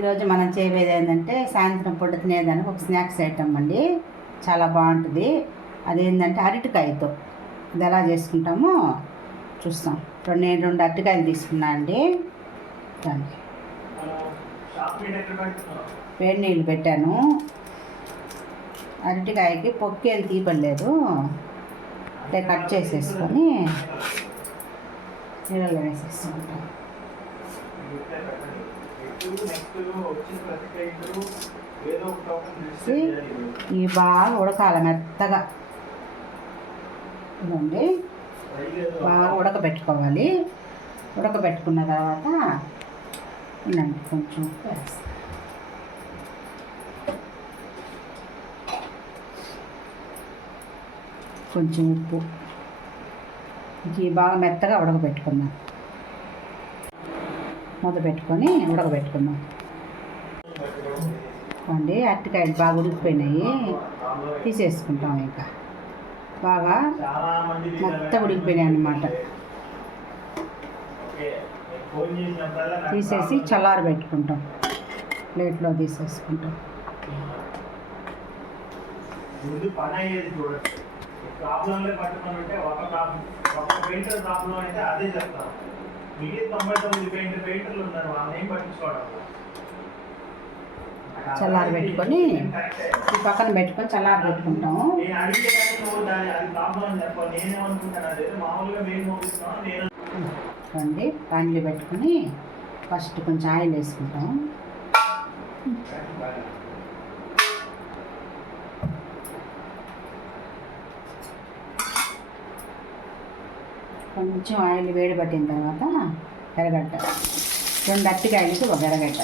ఈరోజు మనం చేయబోయేది ఏంటంటే సాయంత్రం పొడి తినేదానికి ఒక స్నాక్స్ ఐటమ్ అండి. చాలా బాగుంటుంది. అదేంటంటే అరటికాయతో. ఇది ఎలా చేసుకుంటామో చూస్తాం. రెండు నేను రెండు అరటికాయలు తీసుకున్నా అండి. దాన్ని వేడి నీళ్ళు పెట్టాను. అరటికాయకి పొక్కేలు తీపలేదు. అంటే కట్ చేసేసుకొని నీళ్ళలో వేసేసుకుంటాం. ఇవి బాగా ఉడకాలి మెత్తగా. ఇదండి బాగా ఉడకబెట్టుకోవాలి. ఉడకబెట్టుకున్న తర్వాత ఉండండి కొంచెం కొంచెం ఉప్పు. ఇది బాగా మెత్తగా ఉడకబెట్టుకున్నాను. మూత పెట్టుకొని ఉడకబెట్టుకుందాం. అండి అరటికాయలు బాగా ఉడికిపోయినాయి. తీసేసుకుంటాం ఇంకా. బాగా మొత్తం ఉడికిపోయినాయి అన్నమాట. తీసేసి చల్లారి పెట్టుకుంటాం. ప్లేట్లో తీసేసుకుంటాం. ముందు పని అయ్యేది చూడండి. ప్రాబ్లంలే పట్టుకొని ఉంటే ఒక ప్రాబ్లం ఒక పెయింటర్ ప్రాబ్లం అయితే అదే చెప్తాను మిగిలిన తొంభై తొమ్మిది పెయింటర్ పెయింటర్లు ఉన్నారు. వాళ్ళని ఏం పట్టించుకోవడం? చల్లారి పెట్టుకొని ఈ పక్కన పెట్టుకొని చల్లారి పెట్టుకుంటాము రండి ప్యాన్లో పెట్టుకొని ఫస్ట్ కొంచెం ఆయిల్ వేసుకుంటాం. కొంచెం ఆయిల్ వేడి పట్టిన తర్వాత ఎర్రగడ్డ రెండు అట్టికాయలకి ఒక ఎరగడ్డ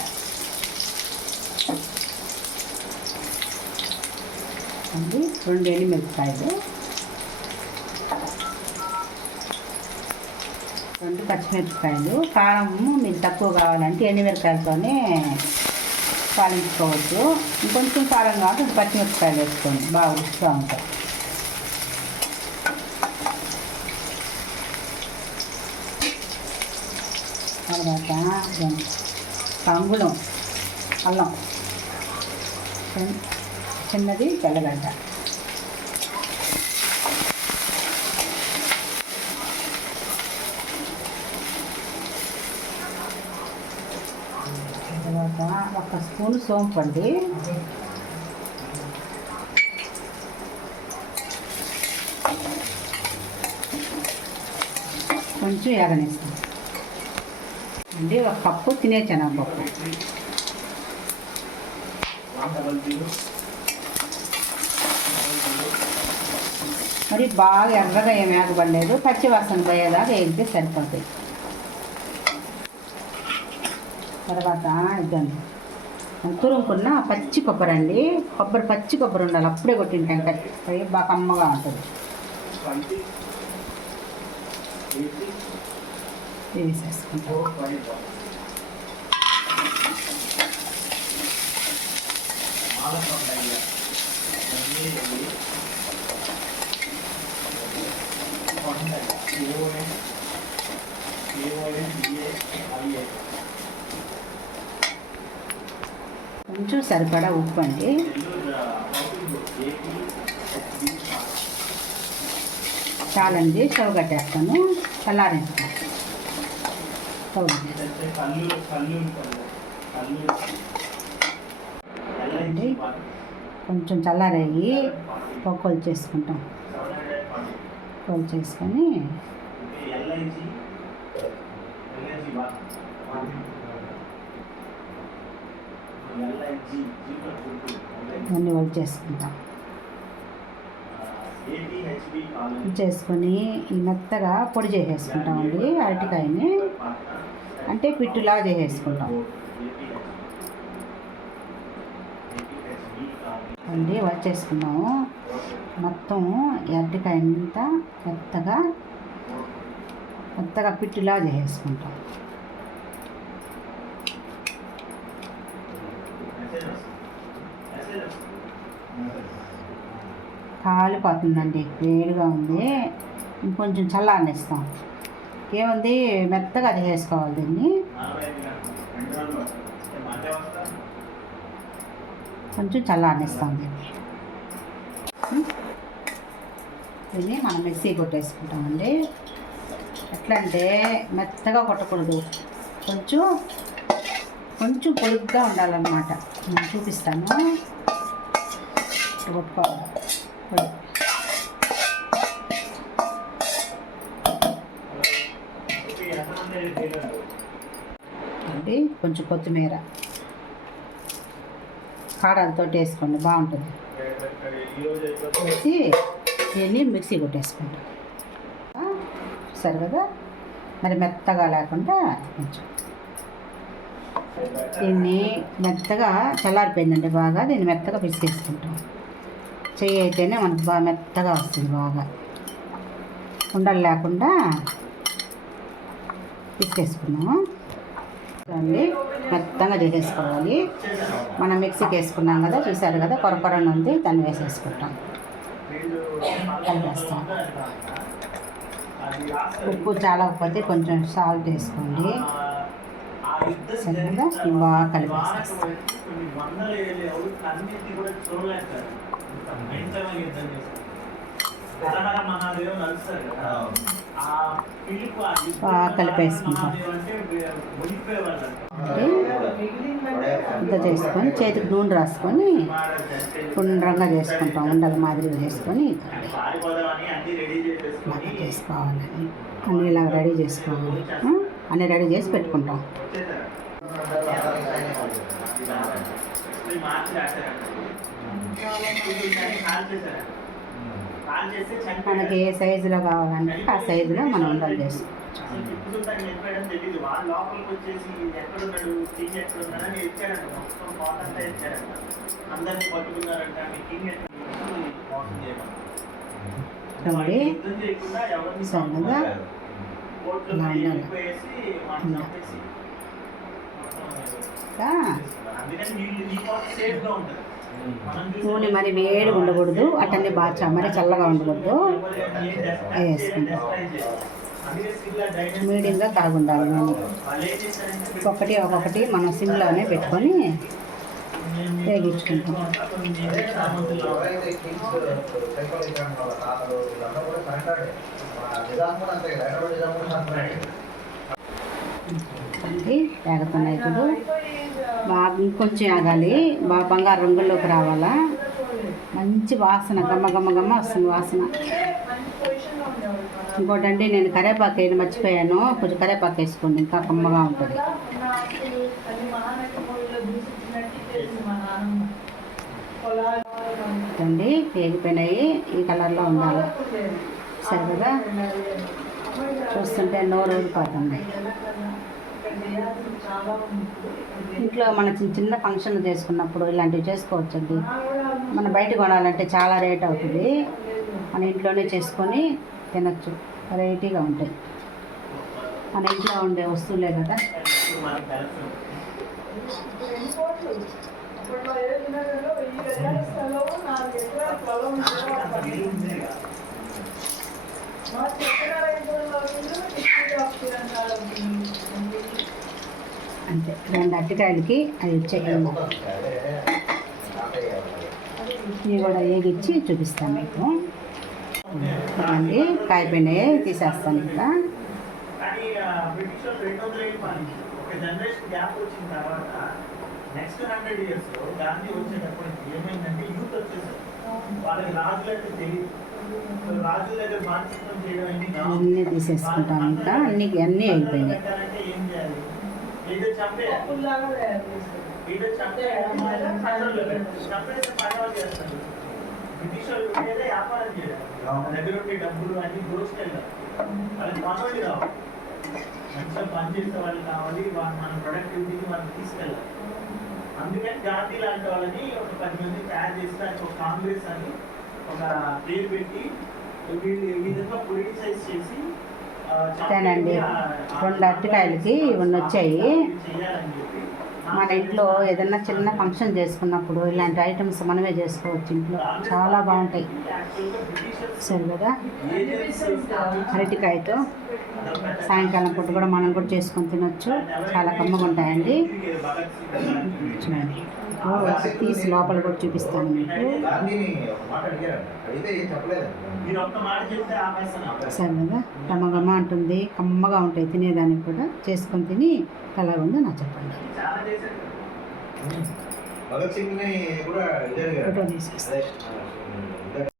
అండి రెండు ఎండుమిరపకాయలు. రెండు పచ్చిమిరపకాయలు. కారం మీకు తక్కువ కావాలంటే ఎండుమిరపకాయలతోనే పాలించుకోవచ్చు. ఇంకొంచెం కారం కాబట్టి పచ్చిమిరపకాయలు వేసుకోండి. బాగా రుచిగా ఉంటాయి తర్వాత దాని అల్లం. చిన్నది తెల్లగడ్డ. తర్వాత ఒక స్పూన్ సోంపు అండి. కొంచెం ఎగనేస్తాం అండి ఒక కప్పు తినే శనగపప్పు మరి బాగా ఎర్రగా ఏం వేగపడలేదు పచ్చి వాసన పోయేదాకా వేగితే సరిపోతాయి. తర్వాత ఇద్దండి తురుముకున్న పచ్చి కొబ్బరి అండి. కొబ్బరి పచ్చి కొబ్బరి ఉండాలి. అప్పుడే కొట్టిన కట్టి బాగా కమ్మగా ఉంటుంది. వేసేసుకుంటాం కొంచెం సరిపడా ఉప్పు అండి. చాలండి చౌగట్టేస్తాను చల్లారేస్తాను. అండి కొంచెం చల్లారయ్యి పొక్కలు చేసుకుంటాం. పొక్కలు చేసుకొని ఎల్ఐసి వాళ్ళు చేసుకుంటాం చేసుకొని ఈ మెత్తగా పొడి చేసేసుకుంటామండి అరటికాయని అంటే పిట్టులా చేసేసుకుంటాం. అండి వచ్చేసుకున్నాము మొత్తం అరటికాయ అంతా మెత్తగా మెత్తగా పిట్టులా చేసేసుకుంటాం. కాలిపోతుందండి వేడిగా ఉంది. ఇంకొంచెం చల్లారనిస్తాం. ఏముంది? మెత్తగా అది చేసుకోవాలి దీన్ని. కొంచెం చల్లారనిస్తాం దీన్ని. దీన్ని మనం మిక్సీ కొట్టేసుకుంటామండి. ఎట్లా అంటే మెత్తగా కొట్టకూడదు. కొంచెం కొంచెం పొడుగ్గా ఉండాలన్నమాట. నేను చూపిస్తాను. కొట్టుకోవాలి. అండి కొంచెం కొత్తిమీర. కాడలతో వేసుకోండి బాగుంటుంది. వేసి దీన్ని మిక్సీ కొట్టేసుకుంటాం. సరే కదా? మరి మెత్తగా లేకుండా కొంచెం. దీన్ని మెత్తగా చల్లారిపోయిందండి బాగా దీన్ని మెత్తగా పిసికేసుకుంటాం చెయ్యి అయితేనే మనకు బాగా మెత్తగా వస్తుంది బాగా. ఉండలు లేకుండా పిసికేసుకున్నాము. చూడండి మెత్తగా చేసేసుకోవాలి. మనం మిక్సీకి వేసుకున్నాం కదా చూసారు కదా కొరకొరని ఉంది దాన్ని వేసేసుకుంటాం. కలిపేస్తాం. ఉప్పు చాలా పోతే కొంచెం సాల్ట్ వేసుకోండి. సరిగ్గా సరే కదా? బాగా తర్వాత కలిపేసేస్తాం. ఇంత భయంకరమైన యుద్ధం చేస్తారు హరహర మహాదేవ్ నడుస్తారు కదా ఆ పిలుపు ఆ యుద్ధం బాగా కలిపేసుకుంటాం. మహాదేవ్ అంటే మునిగిపోయేవాళ్ళు ఇంత చేసుకొని చేతికి నూనె రాసుకొని గుండ్రంగా చేసుకుంటాం ఉండల మాదిరిగా చేసుకొని చేసేసుకొని చేసుకోవాలని అన్నీ ఇలా రెడీ చేసుకోవాలి? అన్నీ రెడీ చేసి పెట్టుకుంటాం మార్చి మనకి ఏ సైజులో కావాలంటే ఆ సైజులో మనం ఉండలు ఎవరిని సన్నగా ఉండాలి. నూనె మరి వేడి ఉండకూడదు అట్టని బాగా మరి చల్లగా ఉండకూడదు. వేసుకుంటాం. మీడియంగా తాగుండాలి నూనె. ఒక్కొక్కటి ఒక్కొక్కటి మనం సిమ్లోనే పెట్టుకొని వేగించుకుంటాం. వేగుతున్నాయి ఇప్పుడు బాగా ఇంకొంచెం ఆగాలి. బాగా బంగారు రంగుల్లోకి రావాలా? మంచి వాసన గమ్మ గమ్మ గమ్మ వస్తుంది వాసన. ఇంకోటి నేను కరేపాకు వేయడం మర్చిపోయాను. కొంచెం కరేపాకు వేసుకోండి ఇంకా కమ్మగా ఉంటుంది. అండి వేగిపోయినాయి ఈ కలర్లో ఉండాలి. సరే కదా చూస్తుంటే నోరు ఊరిపోతుంది. ఇంట్లో మన చిన్న చిన్న ఫంక్షన్లు చేసుకున్నప్పుడు ఇలాంటివి చేసుకోవచ్చండి. మన బయట కొనాలంటే చాలా రేట్ అవుతుంది. మన ఇంట్లోనే చేసుకొని తినచ్చు. వెరైటీగా ఉంటాయి. మన ఇంట్లో ఉండే వస్తువులే కదా. అంతే. రెండు అరటికాయలకి అవి వచ్చాయి ఇవి కూడా వేగిచ్చి చూపిస్తాను మీకు. అండి కాయపోయినాయి తీసేస్తాను ఇంకా. నెక్స్ట్ హండ్రెడ్ ఇయర్స్ గాంధీ వచ్చేటప్పటికి ఏమైందంటే యూత్ వచ్చేసారు. వాళ్ళకి రాజులంటే తెలియదు. అన్ని అన్నీ తీసేసుకుంటాం ఇంకా. అన్ని అన్నీ అయిపోయినాయి. వాళ్ళకి కావాలి మంచిగా పనిచేసే వాళ్ళు కావాలి మన ప్రొడక్టివిటీని మనం తీసుకెళ్ళాలి అందుకని గాంధీ లాంటి వాళ్ళని ఒక పది మంది తయారు చేసి దానికి ఒక కాంగ్రెస్ అని ఒక పేరు పెట్టి వీళ్ళు ఈ విధంగా పొలిటిసైజ్ చేసి ఆ, అంతేనండి. ఆ- ఆ- రెండు అరటికాయలకి ఇవన్నీ వచ్చాయి. మన ఇంట్లో ఏదన్నా చిన్న ఫంక్షన్ చేసుకున్నప్పుడు ఇలాంటి ఐటమ్స్ మనమే చేసుకోవచ్చు ఇంట్లో. చాలా బాగుంటాయి. సరే కదా? అరటికాయతో సాయంకాలం పూట కూడా మనం కూడా చేసుకొని తినొచ్చు. చాలా కమ్మగా ఉంటాయండి. చూడండి. తీసి లోపల కూడా చూపిస్తాను మీకు. కదా గమగమ అంటుంది కమ్మగా ఉంటాయి తినేదానికి కూడా చేసుకొని తిని ఎలా ఉందో నాకు చెప్పండి. చాలా చేశారు. భగత్ సింగ్ని కూడా ఇదే అడిగారు. ఫోటో తీసుకొస్తా అదే.